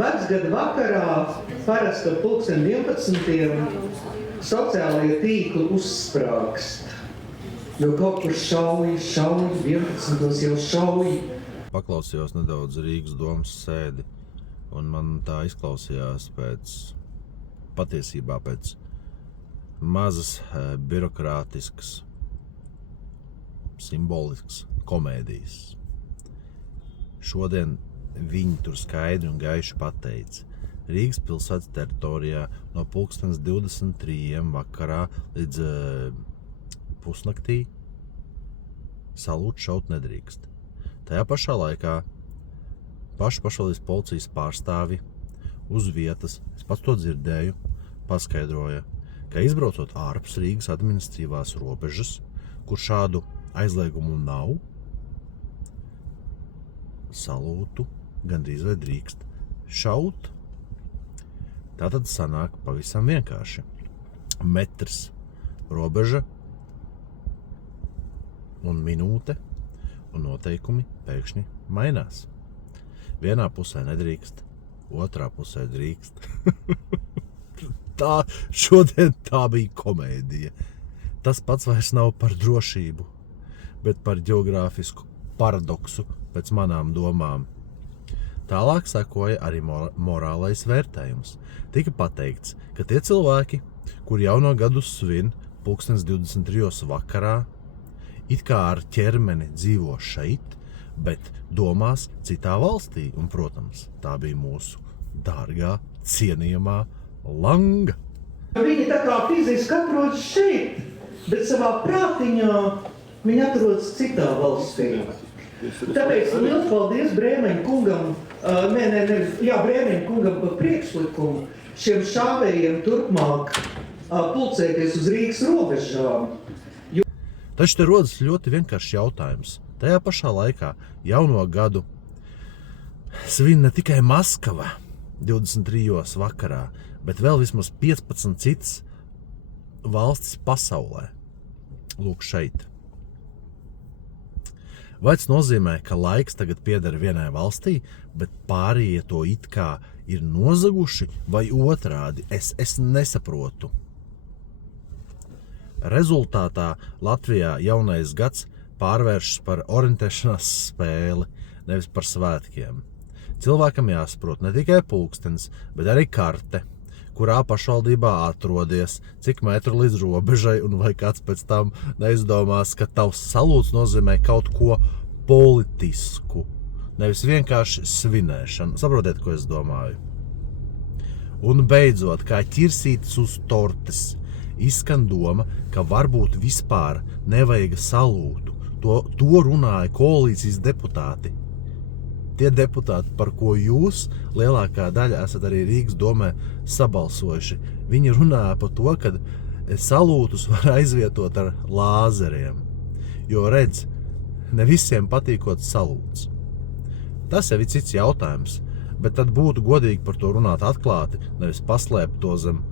Vecgada vakarā, parasti ap 11. sociālajie tīkli uzsprāgst. Jo kaut kur šauj, 11. jau šauj. Paklausījos nedaudz Rīgas domas sēdi, un man tā izklausījās patiesībā pēc mazas birokrātiskas, simboliskas komēdijas. Šodien viņi tur skaidri un gaiši pateica: Rīgas pilsētas teritorijā no 23. vakarā līdz pusnaktī salūtu šaut nedrīkst. Tajā pašā laikā pašvaldības policijas pārstāvi uz vietas, es pats to dzirdēju, paskaidroja, ka izbraucot ārpus Rīgas administratīvās robežas, kur šādu aizliegumu nav, salūtu gandrīz vai drīkst šaut. Tātad sanāk pavisam vienkārši. Metrs robeža un minūte, un noteikumi pēkšņi mainās. Vienā pusē nedrīkst, otrā pusē drīkst. Šodien tā bija komēdija. Tas pats vairs nav par drošību, bet par ģeogrāfisku paradoksu pēc manām domām. Tālāk sekoja arī morālais vērtējums. Tika pateikts, ka tie cilvēki, kuri jauno gadu svin 23. vakarā, it kā ar ķermeni dzīvo šeit, bet domās citā valstī. Un, protams, tā bija mūsu dārgā, cienījamā Langa. Viņi tā kā fiziski atrodas šeit, bet savā prātiņā viņi atrodas citā valstī. Tāpēc liels paldies Brēmeņa kungam, Brēmeņa kungam par priekšlikumu šiem šāvējiem turpmāk pulcēties uz Rīgas robežām. Taču te rodas ļoti vienkāršs jautājums. Tajā pašā laikā jauno gadu svin ne tikai Maskava 23. vakarā, bet vēl vismaz 15 citas valstis pasaulē. Lūk šeit. Vai tas nozīmē, ka laiks tagad pieder vienai valstī, bet pārējie to it kā ir nozaguši, vai otrādi? Es nesaprotu. Rezultātā Latvijā jaunais gads pārvēršas par orientēšanās spēli, nevis par svētkiem. Cilvēkam jāsaprot ne tikai pulkstenis, bet arī karte, kurā pašvaldībā atrodies, cik metru līdz robežai, un vai kāds pēc tam neizdomās, ka tavs salūts nozīmē kaut ko politisku, nevis vienkārši svinēšanu. Saprotiet, ko es domāju? Un beidzot, kā ķirsītis uz tortes, izskan doma, ka varbūt vispār nevajag salūtu. To runāja koalīcijas deputāti. Tie deputāti, par ko jūs lielākā daļa esat arī Rīgas domē sabalsojuši, viņi runāja par to, ka salūtus var aizvietot ar lāzeriem. Jo redz, ne visiem patīkot salūts. Tas jau ir cits jautājums, bet tad būtu godīgi par to runāt atklāti, nevis paslēpt to zem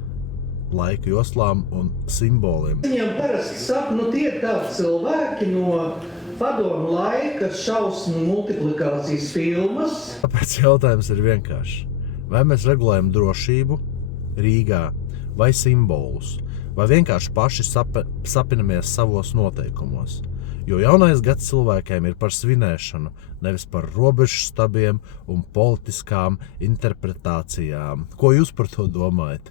laika joslām un simboliem. Viņam parasti saka, tie ir tādi cilvēki no padomu laika šausmu multiplikācijas filmas. Tāpēc jautājums ir vienkārši. Vai mēs regulējam drošību Rīgā vai simbolus, vai vienkārši paši sapinamies savos noteikumos? Jo jaunais gads cilvēkiem ir par svinēšanu, nevis par robežu stabiem un politiskām interpretācijām. Ko jūs par to domājat?